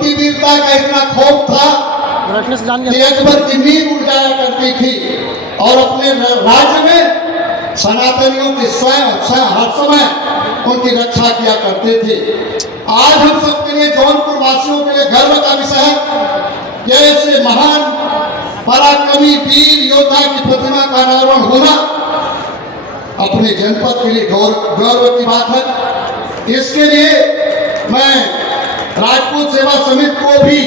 उनकी वीरता का इतना खौफ था कि अकबर की नींद उड़ जाया करती थी और अपने राज्य में सनातनियों की स्वयं हर समय उनकी रक्षा किया करते थे। आज हम सबके लिए, जौनपुर वासियों के लिए गर्व का विषय है कि ऐसे महान पराक्रमी वीर योद्धा की प्रतिमा का अनावरण होना अपने जनपद के लिए गौरव की बात है। इसके लिए मैं राजपूत सेवा समिति को भी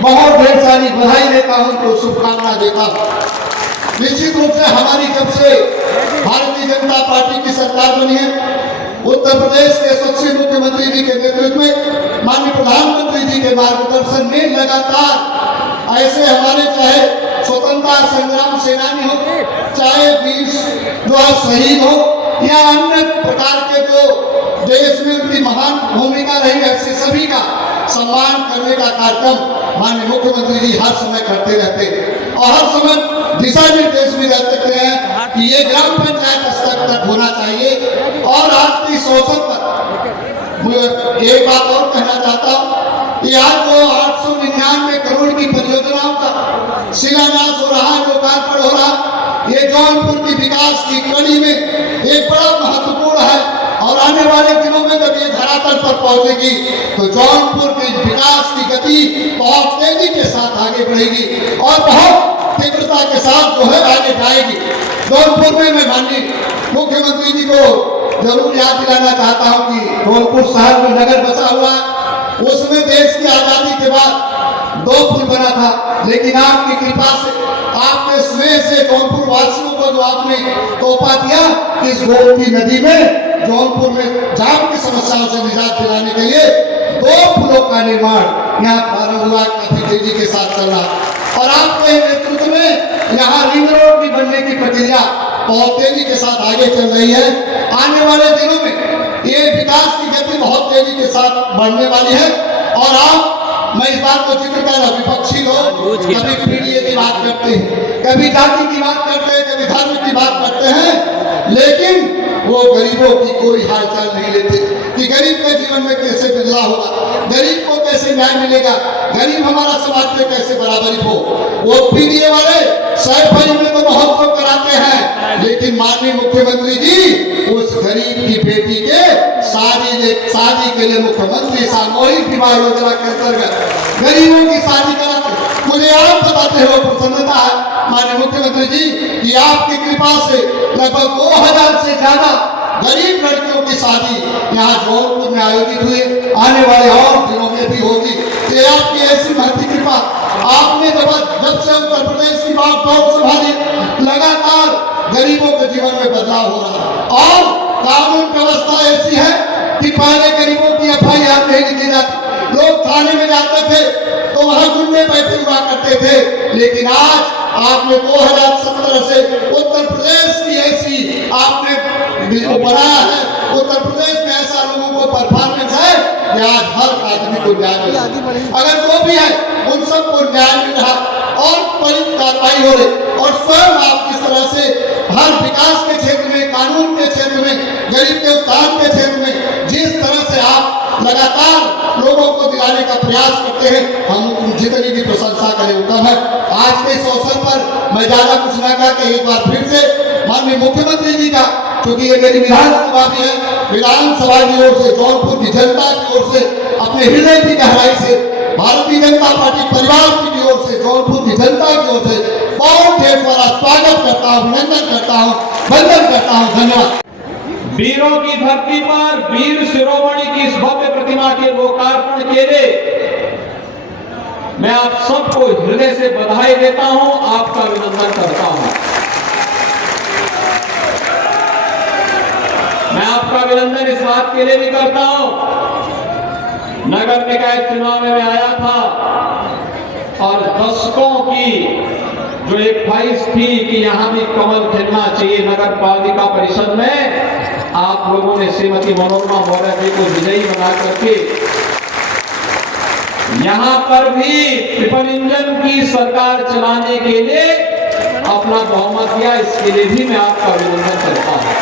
बहुत ढेर सारी बधाई देता हूं, तो शुभकामना देता हूं। निश्चित रूप से हमारी जब से भारतीय जनता पार्टी की सरकार बनी है, उत्तर प्रदेश के यशस्वी मुख्यमंत्री जी के नेतृत्व में, माननीय प्रधानमंत्री जी के मार्गदर्शन में लगातार ऐसे हमारे चाहे स्वतंत्रता संग्राम सेनानी हो, चाहे वीर जो शहीद हो, या अन्य प्रकार के जो देश में उनकी महान भूमिका रही, ऐसे सभी का सम्मान करने का कार्यक्रम माननीय मुख्यमंत्री जी हर समय करते रहते हैं और हर समय दिशा निर्देश भी रहते हैं कि ये ग्राम पंचायत स्तर तक होना चाहिए। और आज के इस अवसर पर एक बात और कहना चाहता हूँ कि आज जो 899 करोड़ की परियोजनाओं का शिलान्यास हो रहा, लोकार्पण हो रहा, ये जौनपुर की विकास की कड़ी में एक बड़ा महत्वपूर्ण है और आने वाले दिनों में जब ये धरातल पर पहुंचेगी तो जौनपुर के विकास की गति बहुत तेजी के साथ आगे बढ़ेगी और बहुत तीव्रता के साथ जो है आगे जाएगी। जौनपुर में मैं माननीय मुख्यमंत्री जी को जरूर याद दिलाना चाहता हूं कि जौनपुर शहर में नगर बसा हुआ, उसमें देश की आजादी के बाद 2 पुल बना था, लेकिन आपकी कृपा से, आपके स्नेह से जौनपुर वासियों को जो आपने तोहफा दिया, इस गोमती नदी में जौनपुर में जाम की समस्याओं से निजात दिलाने के लिए 2 पुलों का निर्माण यहाँ प्रारंभ हुआ, काफी तेजी के साथ चल रहा और आपके नेतृत्व में यहाँ रिंग रोड भी बनने की प्रक्रिया बहुत तेजी के साथ आगे चल रही है। आने वाले दिनों में ये विकास की गति बहुत तेजी के साथ बढ़ने वाली है और आप, मैं इस बात को जिक्र कर रहा, विपक्षी लोग कभी पीढ़ी की बात करते हैं, कभी जाति की बात करते हैं, कभी धर्म की बात करते हैं, लेकिन वो गरीबों की कोई हालचाल नहीं लेते कि गरीब के जीवन में कैसे बदलाव होगा, गरीब को कैसे न्याय मिलेगा, गरीब हमारा समाज में कैसे बराबरी हो। वो पीडीए वाले सैफई में तो महोत्सव कराते हैं, लेकिन माननीय मुख्यमंत्री जी उस गरीब की बेटी के शादी के लिए मुख्यमंत्री सामूहिक विवाह योजना के अंतर्गत गरीबों की शादी कराते। मुझे आप बताते हो प्रसन्नता है माननीय मुख्यमंत्री जी कि आपकी कृपा से लगभग 2000 से ज्यादा गरीब लड़कियों की शादी यहाँ जौनपुर में आयोजित हुई, आने वाले और दिनों में भी होगी। ये आपकी ऐसी महती कृपा, आपने जब से उत्तर प्रदेश की बात संभाली, लगातार गरीबों के जीवन में बदलाव हो रहा और कानून व्यवस्था ऐसी है कि पहले गरीबों की FIR नहीं लिखी जाती, लोग थाने में जाते थे तो वहां गुंडे बैठे हुआ करते थे, लेकिन आज आपने 2017 से उत्तर प्रदेश की ऐसी आपने बनाया है, उत्तर प्रदेश में ऐसा लोगों को परफॉर्मेंस है कि आज हर आदमी को न्याय मिला, अगर वो भी है उन सबको न्याय मिल रहा और त्वरित कार्रवाई हो रही और स्वयं आप किस तरह से हर विकास के क्षेत्र में, कानून के क्षेत्र में, गरीब के उत्थान के क्षेत्र में जिस तरह से आप लगातार लोगों को दिलाने का प्रयास करते हैं, हम जितनी भी प्रशंसा करें वो कम है। आज के इस अवसर पर मैं ज्यादा कुछ न कहकर एक बार फिर से माननीय मुख्यमंत्री जी का, क्योंकि ये मेरी विधानसभा भी है, विधानसभा की ओर से, जौनपुर की जनता की ओर से, अपने हृदय की गहराई से, भारतीय जनता पार्टी परिवार की ओर से, जौनपुर की जनता की ओर से बहुत ढेर सारा स्वागत करता हूँ, अभिनंदन करता हूँ, वंदन करता हूँ। धन्यवाद। वीरों की धरती पर वीर शिरोमणि की इस भव्य प्रतिमा के लोकार्पण के लिए मैं आप सबको हृदय से बधाई देता हूं, आपका अभिनंदन करता हूं। मैं आपका अभिनंदन इस बात के लिए भी करता हूं, नगर निकाय चुनाव में मैं आया था और दशकों की जो एक ख्वाहिश थी कि यहां भी कमल खिलना चाहिए नगर पालिका परिषद में, आप लोगों ने श्रीमती मनोरमा मौर्य जी को विजयी बना करके यहां पर भी ट्रिपल इंजन की सरकार चलाने के लिए अपना बहुमत दिया। इसके लिए भी मैं आपका अभिनंदन करता हूं।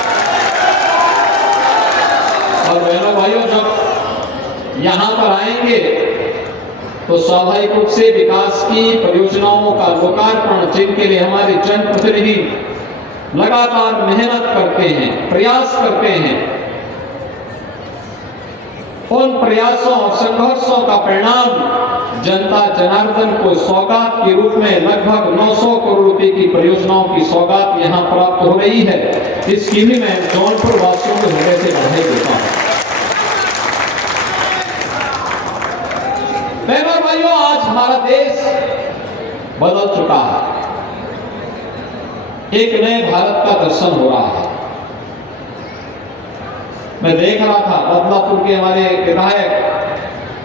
और बहनों भाइयों, जब यहां पर आएंगे तो स्वाभाविक रूप से विकास की परियोजनाओं का लोकार्पण, जिनके लिए हमारे जनप्रतिनिधि लगातार मेहनत करते हैं, प्रयास करते हैं, उन प्रयासों और संघर्षों का परिणाम जनता जनार्दन को सौगात के रूप में लगभग 900 करोड़ रुपए की परियोजनाओं की सौगात यहां प्राप्त हो रही है। इसकी भी मैं जौनपुर वासियों को हृदय से बधाई देता हूं। बहनों और भाइयों, आज हमारा देश बदल चुका है। एक नए भारत का दर्शन हो रहा है। मैं देख रहा था बदलापुर के हमारे विधायक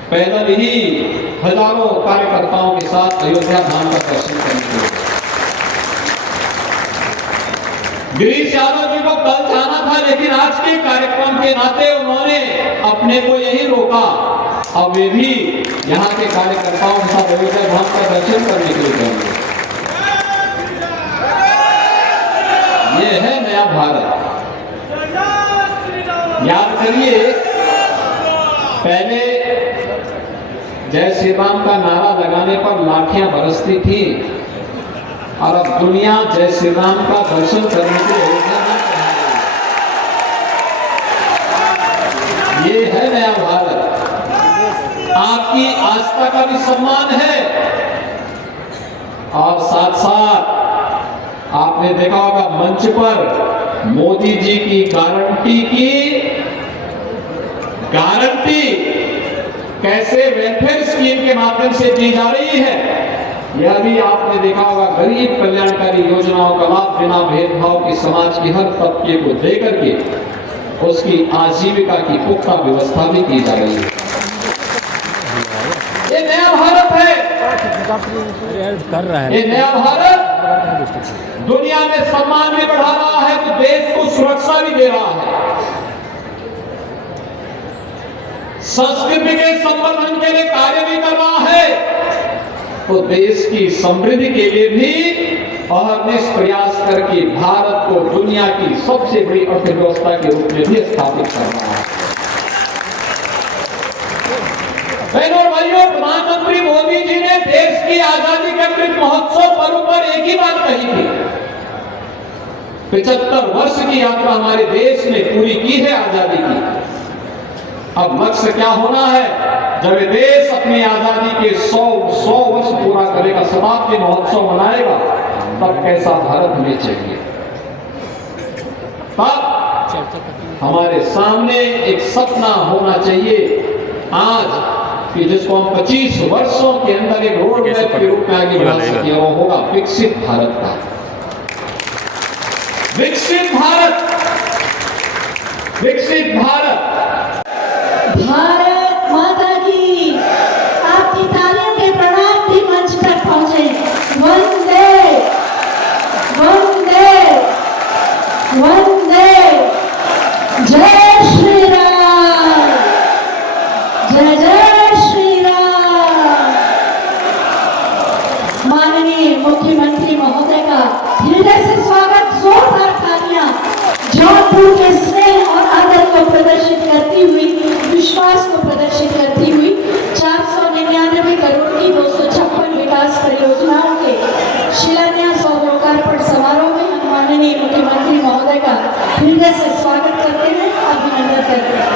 पैदल ही हजारों कार्यकर्ताओं के साथ अयोध्या धाम का दर्शन करने के लिए। गिरीश यादव जी को कल जाना था, लेकिन आज के कार्यक्रम के नाते उन्होंने अपने को यही रोका। अब वे भी यहाँ के कार्यकर्ताओं के साथ अयोध्या धाम का दर्शन करने के लिए जाएंगे। ये है नया भारत। याद करिए, पहले जय श्री राम का नारा लगाने पर लाठियां बरसती थी, और अब दुनिया जय श्री राम का दर्शन करने के लिए ये है नया भारत। आपकी आस्था का भी सम्मान है, और साथ साथ आपने देखा होगा मंच पर मोदी जी की गारंटी कैसे वेलफेयर स्कीम के माध्यम से दी जा रही है। यह भी आपने देखा होगा, गरीब कल्याणकारी योजनाओं का लाभ बिना भेदभाव की समाज के हर तबके को देकर के उसकी आजीविका की पुख्ता व्यवस्था भी की जा रही है। ये नया भारत है। कर रहा है। ये नया भारत दुनिया में सम्मान भी बढ़ा रहा है, तो देश को सुरक्षा भी दे रहा है। संस्कृति के संवर्धन के लिए कार्य भी कर रहा है, तो देश की समृद्धि के लिए भी अहर्निश प्रयास करके भारत को दुनिया की सबसे बड़ी अर्थव्यवस्था के रूप में भी स्थापित कर रहा है। बहनों और भाइयों, प्रधानमंत्री मोदी जी ने देश की आजादी के अमृत महोत्सव पर्व पर एक ही बात कही थी। 75 वर्ष की यात्रा हमारे देश ने पूरी की है आजादी की। अब लक्ष्य क्या होना है? जब ये देश अपनी आजादी के 100 वर्ष पूरा करेगा, शताब्दी महोत्सव मनाएगा, तब कैसा भारत हमें चाहिए? तब हमारे सामने एक सपना होना चाहिए आज कि जिसको हम 25 वर्षों के अंदर एक रोड मैप के रूप में आगे बढ़ा सके, वो होगा विकसित भारत का। विकसित भारत, विकसित भारत। भारत माता की, आपकी तालियों के प्रणाम भी मंच तक पहुंचे। वंदे वंदे वंदे, जय श्री राम, जय जय श्री राम। माननीय मुख्यमंत्री महोदय का हृदय से स्वागत। जोरदार तालियां जौनपुर के स्नेह और आदर को प्रदर्शित करती हुई, विश्वास को प्रदर्शित करती हुई 499 करोड़ की 256 विकास परियोजनाओं के शिलान्यास और लोकार्पण समारोह में हम माननीय मुख्यमंत्री महोदय का हृदय से स्वागत करते हैं, अभिनंदन करते हैं।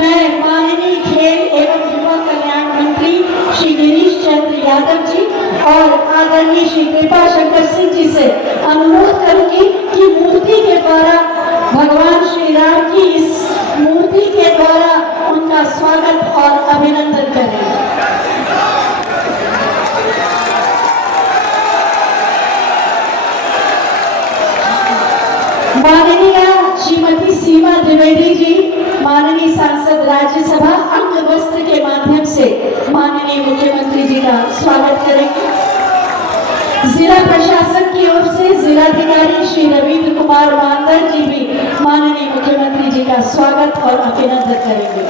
मैं माननीय खेल एवं युवा कल्याण मंत्री श्री गिरीश चंद्र यादव जी और आदरणीय श्री कृपा शंकर सिंह जी से अनुरोध करूंगी कि मूर्ति के द्वारा भगवान श्री राम की इस मूर्ति के द्वारा उनका स्वागत और अभिनंदन करें। माननीय श्रीमती सीमा द्विवेदी जी, माननीय सांसद राज्यसभा, अंग वस्त्र के माध्यम से माननीय मुख्यमंत्री जी का स्वागत करेंगे। जिला प्रशासन की ओर से जिलाधिकारी श्री रविंद्र कुमार मानदर जी भी माननीय मुख्यमंत्री जी का स्वागत और अभिनंदन करेंगे।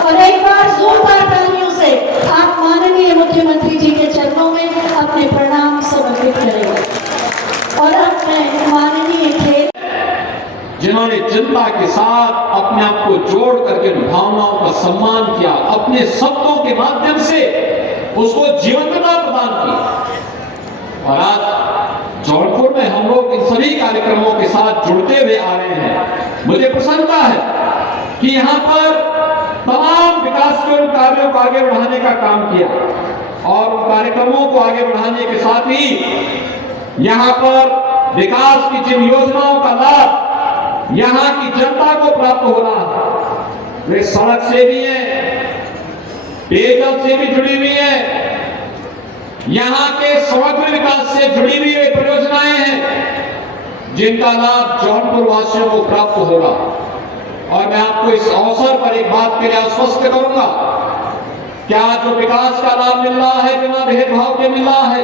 और एक बार जोरदार तालियों से आप माननीय मुख्यमंत्री जी के चरणों में अपने प्रणाम समर्पित करेंगे। और अब मैं माननीय खेल, जिन्होंने जनता के साथ अपने आप को जोड़ करके भावनाओं का सम्मान किया, अपने शब्दों के माध्यम से उसको जीवंतता प्रदान की। और आज जौनपुर में हम लोग इन सभी कार्यक्रमों के साथ जुड़ते हुए आ रहे हैं। मुझे प्रसन्नता है कि यहाँ पर तमाम विकास के उन कार्यों को आगे बढ़ाने का काम किया और उन कार्यक्रमों को आगे बढ़ाने के साथ ही यहाँ पर विकास की जिन योजनाओं का लाभ यहाँ की जनता को प्राप्त हो रहा है, वे सड़क से भी है, पेयजल से भी जुड़ी हुई है, यहाँ के समग्र विकास से जुड़ी हुई वे परियोजनाएं हैं जिनका लाभ जौनपुर वासियों को प्राप्त होगा। और मैं आपको इस अवसर पर एक बात के लिए आश्वस्त करूंगा, क्या जो विकास का लाभ मिल रहा है बिना भेदभाव के मिल रहा है,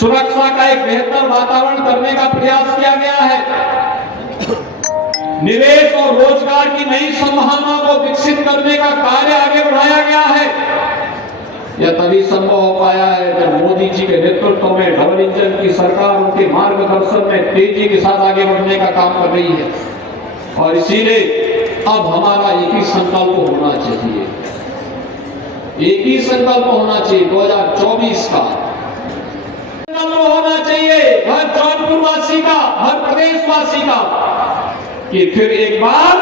सुरक्षा का एक बेहतर वातावरण करने का प्रयास किया गया है, निवेश और रोजगार की नई संभावनाओं को विकसित करने का कार्य आगे बढ़ाया गया है, यह तभी संभव हो पाया है जब मोदी जी के नेतृत्व में डबल इंजन की सरकार उनके मार्गदर्शन में तेजी के साथ आगे बढ़ने का काम कर रही है। और इसीलिए अब हमारा एक ही संकल्प होना चाहिए, एक ही संकल्प होना चाहिए 2024 का संकल्प होना चाहिए हर जौनपुर वासी का, हर प्रदेशवासी का, कि फिर एक बार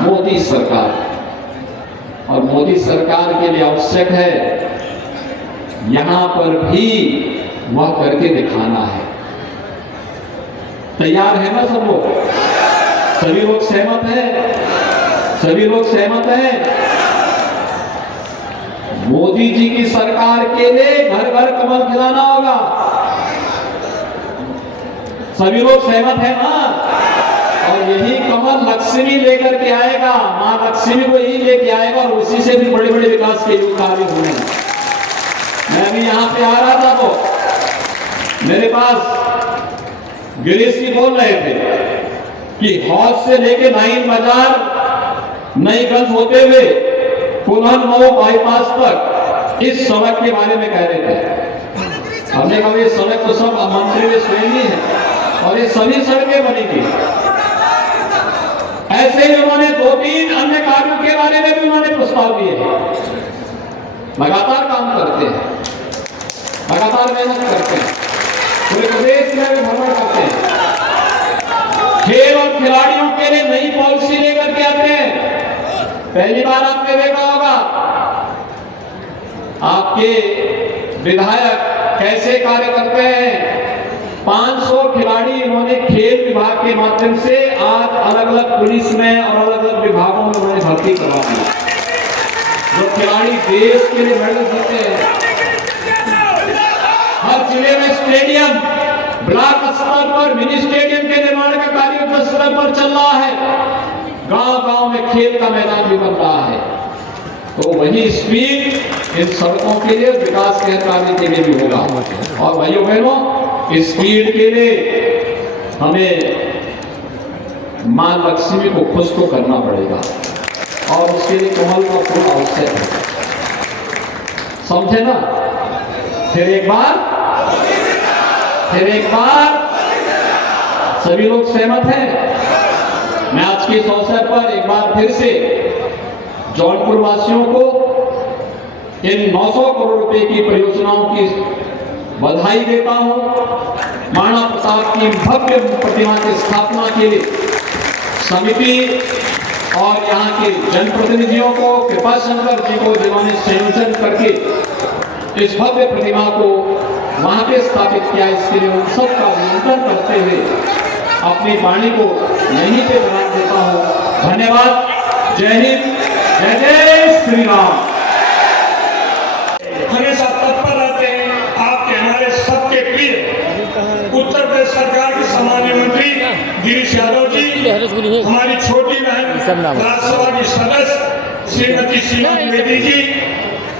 मोदी सरकार। और मोदी सरकार के लिए आवश्यक है यहां पर भी वह करके दिखाना है। तैयार है ना सब लोग? सभी लोग सहमत हैं? सभी लोग सहमत हैं? मोदी जी की सरकार के लिए घर घर कमल खिलाना होगा। सभी लोग सहमत है ना? और यही कमल लक्ष्मी लेकर के आएगा, मां लक्ष्मी को यही लेके आएगा और उसी से भी बड़े बड़े विकास के युग कार्य होंगे। मैं भी यहां पे आ रहा था तो मेरे पास गिरीश जी बोल रहे थे कि हौज से लेके नाइन बाजार नईगंज होते हुए पुनः मऊ बाईपास तक इस सड़क के बारे में कह रहे थे। हमने कहा ये सड़क तो सब मंत्री में श्रेणी है और ये सभी सड़कें बनेगी। ऐसे ही उन्होंने 2-3 अन्य कार्यों के बारे में भी उन्होंने प्रस्ताव दिए हैं। लगातार काम करते हैं, लगातार मेहनत करते हैं, पूरे प्रदेश में भी भ्रमण करते हैं, खेल और खिलाड़ियों के लिए नई पॉलिसी लेकर के आते हैं। पहली बार आपने देखा होगा आपके विधायक कैसे कार्य करते हैं। 500 खिलाड़ी इन्होंने खेल विभाग के माध्यम से आज अलग अलग पुलिस में और अलग अलग विभागों में उन्होंने भर्ती करवा दी। जो खिलाड़ी देश के लिए मेडल जीते हैं, हर जिले में स्टेडियम, ब्लॉक स्तर पर मिनी स्टेडियम के निर्माण का कार्य युद्ध स्तर पर चल रहा है, गांव-गांव में खेल का मैदान भी बन रहा है। तो वही स्पीड इन सड़कों के लिए, विकास के कार्य के लिए भी होगा। और भाइयों बहनों, इस स्पीड के लिए हमें मां लक्ष्मी को खुश तो करना पड़ेगा और उसके लिए कमल का फूल आवश्यक है। समझे ना? फिर एक बार सभी लोग सहमत हैं? मैं आज के इस अवसर पर एक बार फिर से जौनपुर वासियों को इन 900 करोड़ रुपए की परियोजनाओं की बधाई देता हूं। महाराणा प्रताप की भव्य प्रतिमा की स्थापना के लिए समिति और यहाँ के जनप्रतिनिधियों को, कृपाशंकर जी को, जिन्होंने संयोजन करके इस भव्य प्रतिमा को वहां पे स्थापित किया, इसके लिए उन सब का अभिनंदन करते हुए अपनी वाणी को यहीं पे विराम देता हूं। धन्यवाद। जय हिंद, जय जय श्री राम। हमेशा तत्पर रहते हैं आपके हमारे सबके प्रिय उत्तर प्रदेश सरकार के सम्मानीय मंत्री गिरीश यादव जी, हमारी छोटी बहन राज्यसभा की सदस्य श्रीमती सीमा द्विवेदी जी,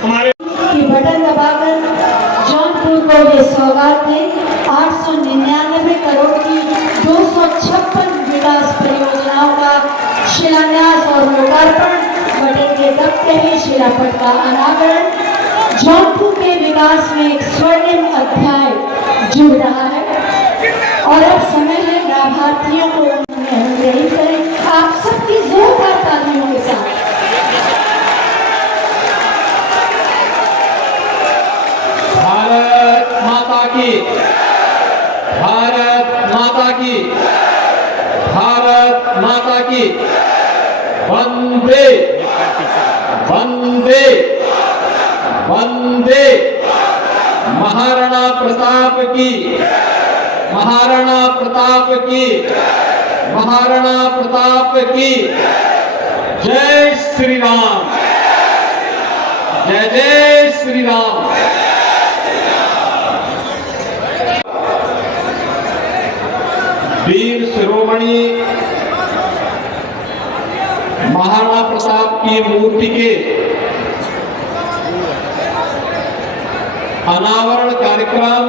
हमारे बटन दबाकर जौनपुर को ये सौगात है 899 करोड़ की 256 विकास परियोजनाओं का शिलान्यास और लोकार्पण, बटन के दबते ही शिलापट का अनावरण। जौनपुर के विकास में एक स्वर्णिम अध्याय जुड़ रहा है और अब समय है लाभार्थियों को ग्रहण करें। आप सबकी जोर वंदे वंदे। महाराणा प्रताप की, महाराणा प्रताप की, महाराणा प्रताप की जय श्री राम, जय जय श्री राम। वीर शिरोमणि महाराणा प्रताप की मूर्ति के अनावरण कार्यक्रम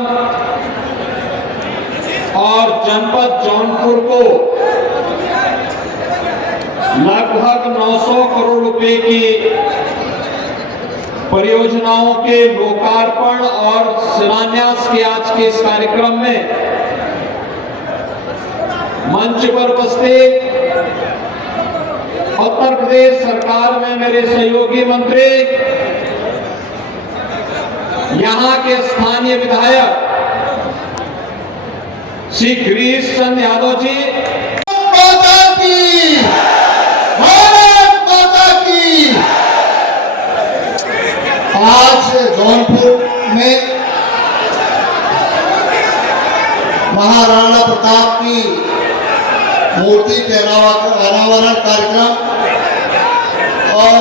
और जनपद जौनपुर को लगभग 900 करोड़ रुपए की परियोजनाओं के लोकार्पण और शिलान्यास के आज के इस कार्यक्रम में मंच पर उपस्थित उत्तर प्रदेश सरकार में मेरे सहयोगी मंत्री, यहां के स्थानीय विधायक श्री गिरीश चंद्र यादव जी, माता की, भारत माता की। आज जौनपुर में महाराणा प्रताप की मूर्ति के अनावरण कार्यक्रम और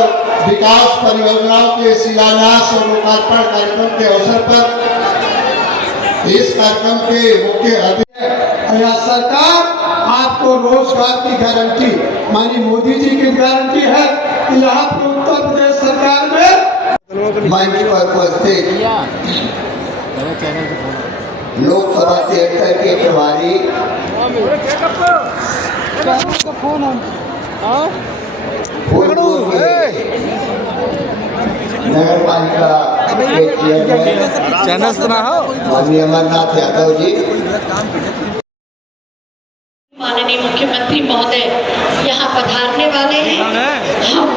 विकास परियोजनाओं के शिलान्यास और लोकार्पण कार्यक्रम के अवसर पर इस कार्यक्रम के मुख्य अतिथि यह सरकार आपको रोजगार की गारंटी, माननीय मोदी जी की गारंटी है कि यहाँ पे उत्तर प्रदेश सरकार में मंच पर उपस्थित लोकसभा क्षेत्र के प्रभारी नगर पालिका के चेयरमैन माननीय अमरनाथ यादव जी, माननीय मुख्यमंत्री महोदय यहाँ पधारने वाले हैं। हम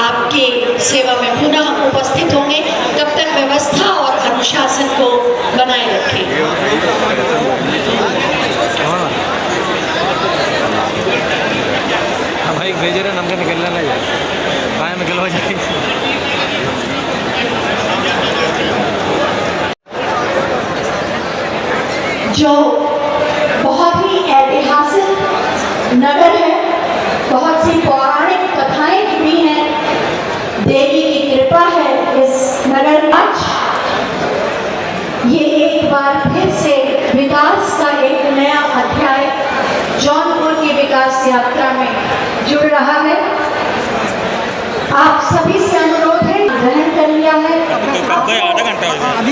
आपकी सेवा में पुनः उपस्थित होंगे, तब तक व्यवस्था और अनुशासन को बनाए रखें। भाई भेजे रहे नमक निकलना नहीं पाए में गलवा जाए। जो बहुत ही ऐतिहासिक नगर है, बहुत सी पौराणिक कथाएं भी हैं, देवी की कृपा है इस नगर में। आज ये एक बार फिर से विकास का एक नया अध्याय जौनपुर की विकास यात्रा में जुड़ रहा है। आप सभी से अनुरोध है, ग्रहण कर लिया है,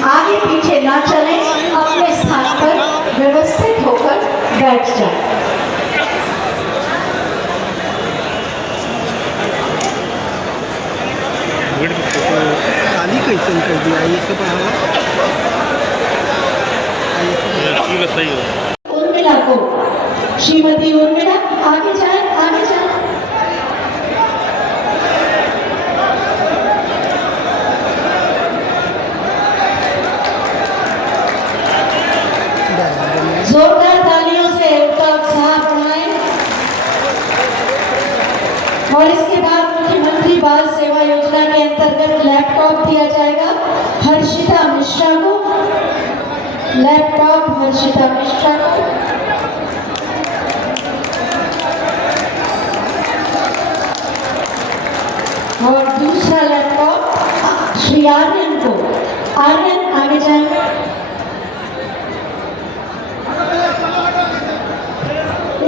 आगे पीछे ना चलें, अपने स्थान पर व्यवस्थित होकर बैठ जाएं। खाली कैसे कर दिया ये उर्मिला को, श्रीमती उर्मिला आगे जाए, आगे जाए। जोरदार तालियों से उनका उत्साह बढ़ाएं। और इसके बाद मुख्यमंत्री बाल सेवा योजना के अंतर्गत लैपटॉप दिया जाएगा हर्षिता मिश्रा को। लैपटॉप हर्षिता मिश्रा को। और दूसरा लैपटॉप श्री आर्यन को। आर्यन आगे जाएंगे।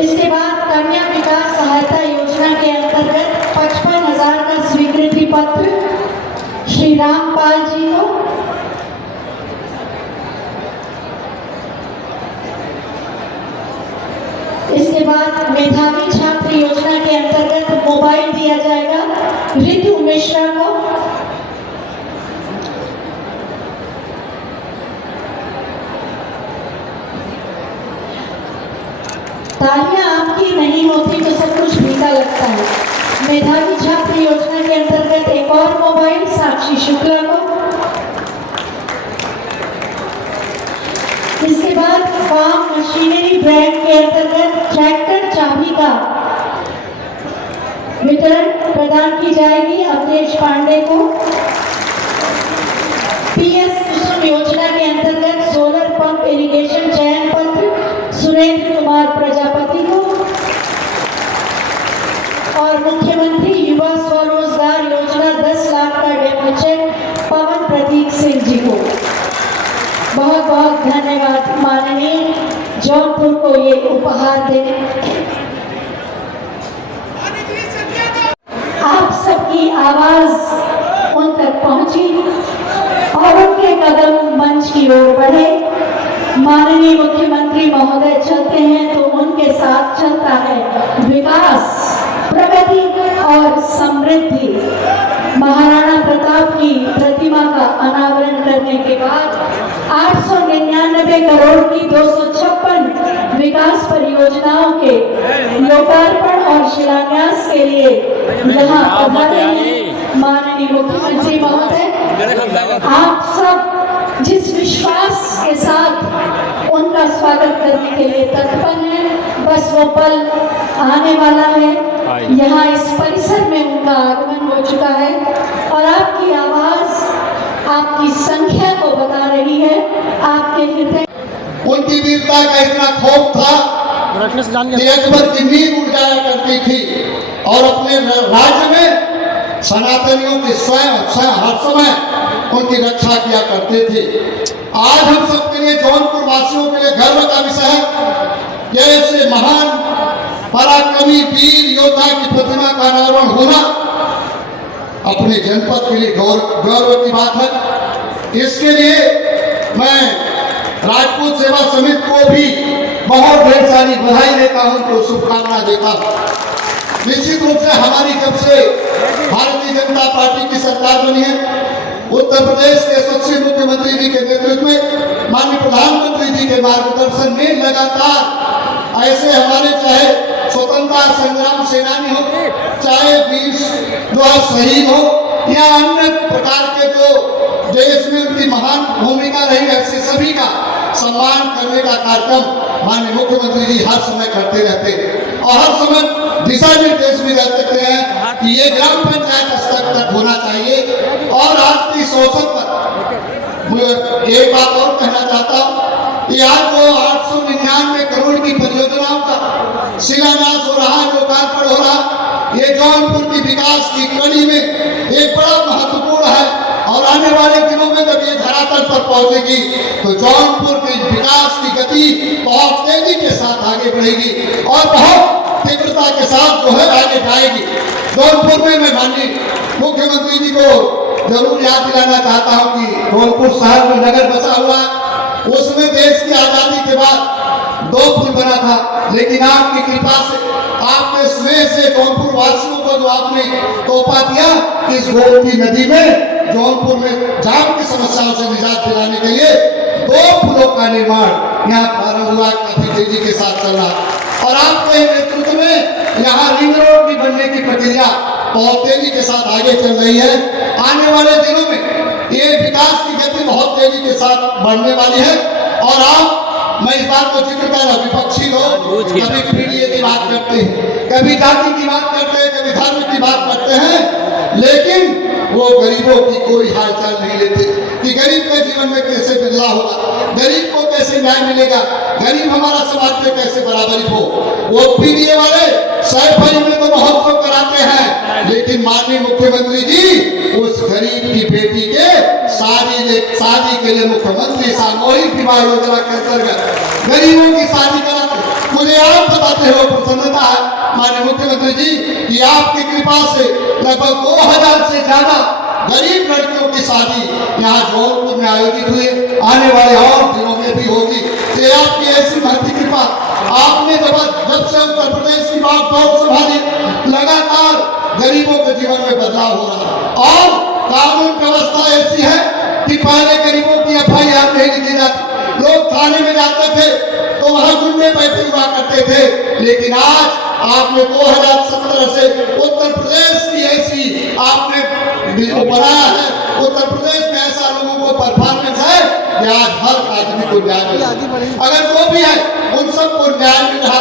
इसके बाद कन्या विकास सहायता योजना के अंतर्गत 55,000 का स्वीकृति पत्र श्री रामपाल जी को। इसके बाद मेधावी छात्र योजना के अंतर्गत मोबाइल दिया जाएगा ऋतु मिश्रा को। तालियां आपकी नहीं होती तो सब कुछ फीका लगता है। मेधावी छात्र योजना के अंतर्गत एक और मोबाइल साक्षी शुक्ला को। इसके बाद फार्म मशीनरी ब्रांड के अंतर्गत ट्रैक्टर चाबी का वितरण प्रदान की जाएगी अवधेश पांडे को। योजना के अंतर्गत सोलर पंप इरिगेशन चयन पत्र सुरेंद्र कुमार प्रजापति को और मुख्यमंत्री युवा स्वरोजगार योजना 10 लाख का डेमो चेक पवन प्रतीक सिंह जी को। बहुत बहुत धन्यवाद माननीय जौनपुर को ये उपहार देने। आप सबकी आवाज उन तक पहुंची और उनके कदम मंच की ओर बढ़े। माननीय मुख्यमंत्री महोदय चलते हैं तो उनके साथ चलता है विकास, प्रगति और समृद्धि। महाराणा प्रताप की प्रतिमा का अनावरण करने के बाद 899 करोड़ की 256 विकास परियोजनाओं के लोकार्पण और शिलान्यास के लिए यहाँ पधारे हैं माननीय मुख्यमंत्री महोदय। आप सब जिस विश्वास के साथ उनका स्वागत करने के लिए तत्पर हैं, बस वो पल आने वाला है। यहाँ इस परिसर में उनका आगमन हो चुका है और आपकी आवाज आपकी संख्या को बता रही है, आपके हृदय। उनकी वीरता का इतना खौफ था कि अकबर की नींद उड़ जाया करती थी और अपने राज्य में सनातनियों की स्वयं हर समय उनकी रक्षा किया करते थे। आज हम सबके लिए, जौनपुर वासियों के लिए गर्व का विषय है कि ऐसे महान पराक्रमी वीर योद्धा की प्रतिमा का अनावरण होना अपने जनपद के लिए गौरव की बात है। इसके लिए मैं राजपूत सेवा समिति को भी बहुत ढेर सारी बधाई देता हूं, तो शुभकामना देता हूं। निश्चित रूप से हमारी जब से भारतीय जनता पार्टी की सरकार बनी है, उत्तर प्रदेश के यशस्वी मुख्यमंत्री जी के नेतृत्व में, माननीय प्रधानमंत्री जी के मार्गदर्शन में लगातार ऐसे हमारे चाहे स्वतंत्रता संग्राम सेनानी हो, चाहे वीर जो शहीद हो या अन्य प्रकार के जो देश में उनकी महान भूमिका रही, ऐसे सभी का सम्मान करने का कार्यक्रम माननीय मुख्यमंत्री जी हर समय करते रहते हैं और हर समय दिशा निर्देश भी रहते हैं कि ये ग्राम पंचायत स्तर तक होना चाहिए। और आज की इस अवसर पर एक बात और कहना चाहता हूँ कि आज जो 899 करोड़ की परियोजनाओं का शिलान्यास हो रहा है, लोकार्पण हो रहा, ये जौनपुर की विकास की कड़ी में एक बड़ा महत्वपूर्ण है और आने वाले दिनों में जब ये धरातल पर पहुंचेगी तो जौनपुर की विकास की गति बहुत तेजी के साथ आगे बढ़ेगी और बहुत तीव्रता के साथ जो है आगे जाएगी। जौनपुर में मैं माननीय मुख्यमंत्री जी को जरूर याद दिलाना चाहता हूं कि जौनपुर शहर में नगर बसा हुआ, उसमें देश की आजादी के बाद 2 पुल बना था, लेकिन आपकी कृपा से, आपके स्नेह से जौनपुर वासियों को जो आपने तोहफा दिया, इस गोमती नदी में जौनपुर में जाम की समस्याओं से निजात दिलाने के लिए 2 पुलों का निर्माण यहाँ प्रारंभ हुआ, काफी तेजी के साथ चल रहा और आपके नेतृत्व में यहाँ रिंग रोड भी बनने की प्रक्रिया बहुत तेजी के साथ आगे चल रही है। आने वाले दिनों में ये विकास की गति बहुत तेजी के साथ बढ़ने वाली है और आप, मैं इस बात को जिक्र कर रहा, विपक्षी लोग कभी पीढ़ी की बात करते हैं, कभी जाति की बात करते हैं, कभी धर्म की बात करते हैं, लेकिन वो गरीबों की कोई हालचाल नहीं लेते कि गरीब के जीवन में कैसे बदलाव होगा, गरीब को कैसे न्याय मिलेगा, गरीब हमारा समाज में कैसे बराबरी हो। वो पीडीए वाले सैफई में तो महोत्सव कराते हैं, लेकिन माननीय मुख्यमंत्री जी उस गरीब की बेटी के शादी के लिए मुख्यमंत्री सामूहिक विवाह योजना के अंतर्गत गरीबों की शादी कराते। मुझे आप बताते हो प्रसन्नता है माननीय मुख्यमंत्री जी कि आपकी कृपा से लगभग 2000 से ज्यादा गरीब लड़कियों की शादी यहाँ जौनपुर में आयोजित हुई, आने वाले और दिनों में भी होगी। ये आपकी ऐसी महती कृपा, आपने जब से उत्तर प्रदेश की बात दौड़ संभाली, लगातार गरीबों के जीवन में बदलाव हो रहा और कानून व्यवस्था ऐसी है कि पहले गरीबों की FIR नहीं लिखी जाती, लोग थाने में जाते थे तो वहां गुंडे बैठे हुआ करते थे, लेकिन आज आपने 2017 से उत्तर प्रदेश की ऐसी आपने बनाया है, उत्तर प्रदेश में ऐसा लोगों को परफॉर्मेंस है कि आज हर आदमी को न्याय मिल रहा, अगर जो भी है उन सबको न्याय मिल रहा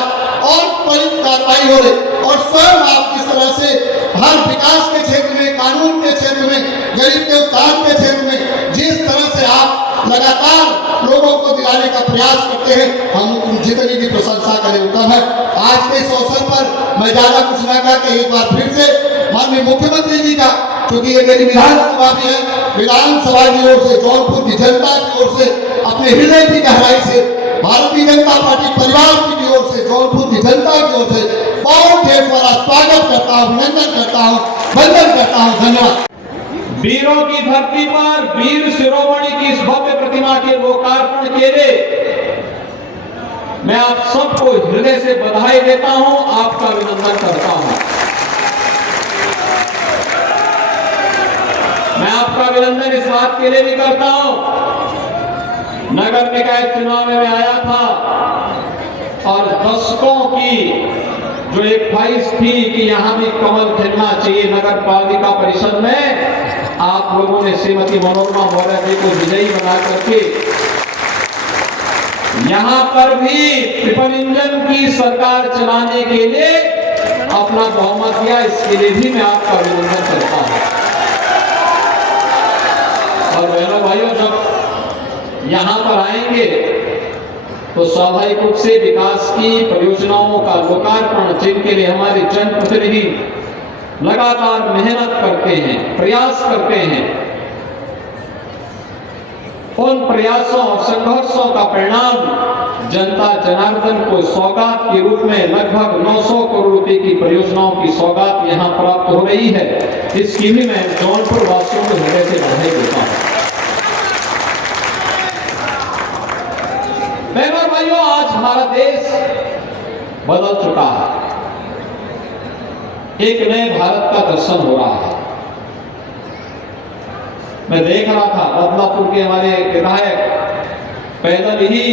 और त्वरित कार्रवाई हो रही और स्वयं आप किस तरह से हर विकास के क्षेत्र में, कानून के क्षेत्र में, गरीब के उत्थान के क्षेत्र में जिस तरह से आप लगातार लोगों को दिलाने का प्रयास करते हैं। हम जितनी भी प्रशंसा करें वो कम है। आज के इस अवसर पर मैं ज्यादा कुछ न कहा कि एक बार फिर से माननीय मुख्यमंत्री जी का, क्योंकि ये मेरी विधानसभा भी है, विधानसभा की ओर से, जौनपुर की जनता की ओर से, अपने हृदय की गहराई से, भारतीय जनता पार्टी परिवार की ओर से, जौनपुर की जनता की ओर से बहुत ढेर सारा स्वागत करता हूँ, अभिनंदन करता हूँ, वंदन करता हूँ। धन्यवाद। वीरों की धरती पर वीर शिरोमणि की इस भव्य प्रतिमा के लोकार्पण के लिए मैं आप सबको हृदय से बधाई देता हूं, आपका अभिनंदन करता हूं। मैं आपका अभिनंदन इस बात के लिए भी करता हूं, नगर निकाय चुनाव में मैं आया था और दशकों की जो एक ख्वाहिश थी कि यहां भी कमल खिलना चाहिए नगर पालिका परिषद में, आप लोगों ने श्रीमती मनोरमा मौर्य जी को विजयी बना करके यहां पर भी ट्रिपल इंजन की सरकार चलाने के लिए अपना बहुमत दिया। इसके लिए भी मैं आपका अभिनंदन करता हूं। और बहनों भाइयों, जब यहां पर आएंगे तो स्वाभाविक रूप से विकास की परियोजनाओं का लोकार्पण, जिनके लिए हमारे जनप्रतिनिधि लगातार मेहनत करते हैं, प्रयास करते हैं, उन प्रयासों और संघर्षों का परिणाम जनता जनार्दन को सौगात के रूप में लगभग 900 करोड़ रुपए की परियोजनाओं की सौगात यहां प्राप्त हो रही है। इसकी भी मैं जौनपुर वासियों को हृदय से बधाई देता हूं। बहनों और भाइयों, आज हमारा देश बदल चुका है, एक नए भारत का दर्शन हो रहा है। मैं देख रहा था बदलापुर के हमारे विधायक पैदल ही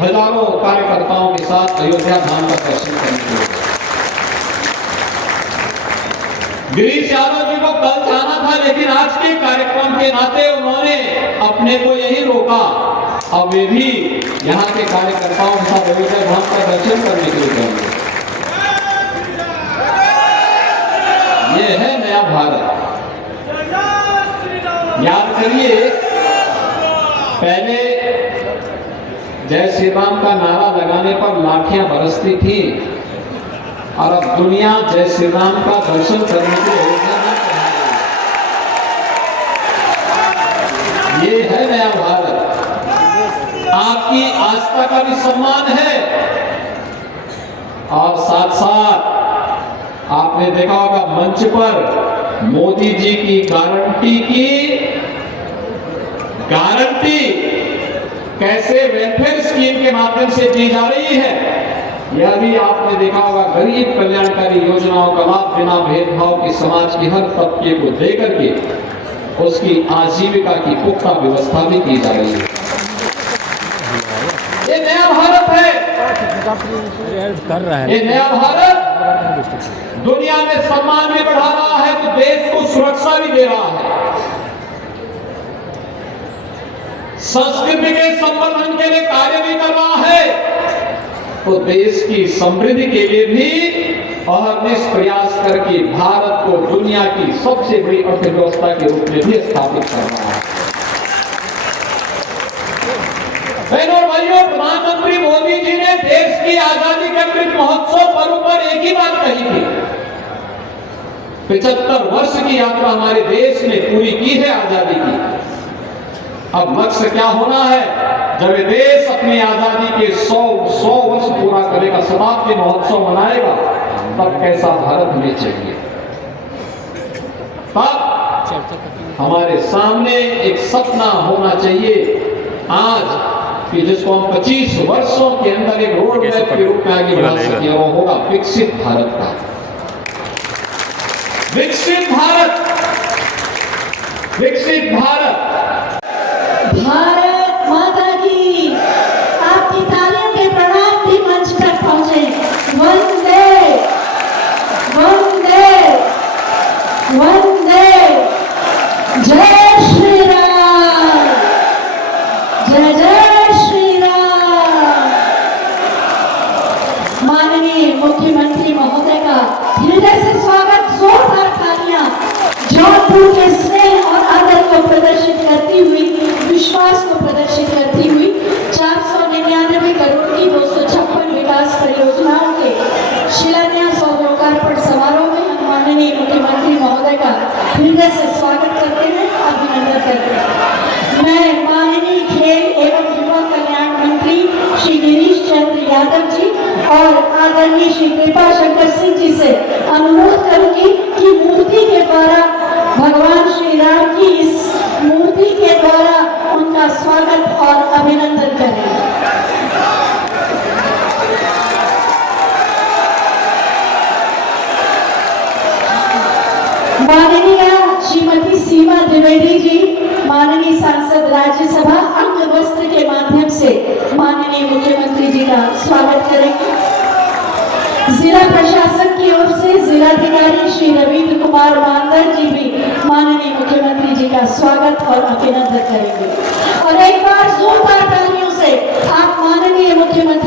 हजारों कार्यकर्ताओं के साथ अयोध्या धाम का दर्शन करने के लिए। गिरीश यादव जी को कल जाना था, लेकिन आज के कार्यक्रम के नाते उन्होंने अपने को यही रोका। अब वे भी यहाँ के कार्यकर्ताओं के साथ अयोध्या धाम का दर्शन करने के लिए जाएंगे। ये है नया भारत। याद करिए, पहले जय श्री राम का नारा लगाने पर लाठियां बरसती थी, और अब दुनिया जय श्री राम का दर्शन करने के लिए ये है नया भारत। आपकी आस्था का भी सम्मान है, और साथ साथ आपने देखा होगा मंच पर मोदी जी की गारंटी कैसे वेलफेयर स्कीम के माध्यम से दी जा रही है, यह भी आपने देखा होगा। गरीब कल्याणकारी योजनाओं का लाभ बिना भेदभाव की समाज के हर तबके को देकर के उसकी आजीविका की पुख्ता व्यवस्था भी की जा रही है। ये नया भारत है, ये नया भारत दुनिया में सम्मान भी बढ़ा रहा है, तो देश को सुरक्षा भी दे रहा है। संस्कृति के संवर्धन के लिए कार्य भी कर रहा है, तो देश की समृद्धि के लिए भी अहर्निश प्रयास करके भारत को दुनिया की सबसे बड़ी अर्थव्यवस्था के रूप में भी स्थापित कर रहा है। बहनों और भाइयों, प्रधानमंत्री मोदी जी ने देश की आजादी के अमृत महोत्सव पर्व पर एक ही बात कही थी। 75 वर्ष की यात्रा हमारे देश ने पूरी की है आजादी की। अब लक्ष्य क्या होना है? जब ये देश अपनी आजादी के 100 वर्ष पूरा करेगा, शताब्दी महोत्सव मनाएगा, तब कैसा भारत हमें चाहिए? तब हमारे सामने एक सपना होना चाहिए आज कि जिसको हम 25 वर्षों के अंदर एक रोड मैप के रूप में आगे बढ़ा सकें, वो होगा विकसित भारत का। विकसित भारत, विकसित भारत। भारत माता की, आपकी तालियों के प्रणाम भी मंच तक पहुंचे। वंदे वंदे वंदे, जय श्री राम, जय जय श्री राम। माननीय मुख्यमंत्री महोदय का हृदय से स्वागत, जोरदार तालियां जौनपुर के स्नेह और आदर को प्रदर्शित करती हुई विश्वास को प्रदर्शित करती हुई 499 करोड़ की 256 विकास परियोजनाओं के शिलान्यास और लोकार्पण समारोह में हम माननीय मुख्यमंत्री महोदय का हृदय से स्वागत करते हैं, अभिनंदन करते हैं। मैं माननीय खेल एवं युवा कल्याण मंत्री श्री गिरीश चंद्र यादव जी और आदरणीय श्री कृपा शंकर सिंह जी से अनुरोध करूंगी कि मूर्ति के द्वारा भगवान श्री राम की इस मूर्ति के द्वारा उनका स्वागत और अभिनंदन करें। माननीय श्रीमती सीमा द्विवेदी जी, माननीय सांसद राज्यसभा, अंग वस्त्र के माध्यम से माननीय मुख्यमंत्री जी का स्वागत करेंगे। जिला प्रशासन की ओर से जिलाधिकारी श्री रविंद्र कुमार मानधर जी भी माननीय मुख्यमंत्री जी का स्वागत और अभिनंदन करेंगे। और एक बार जोरदार तालियों से आप माननीय मुख्यमंत्री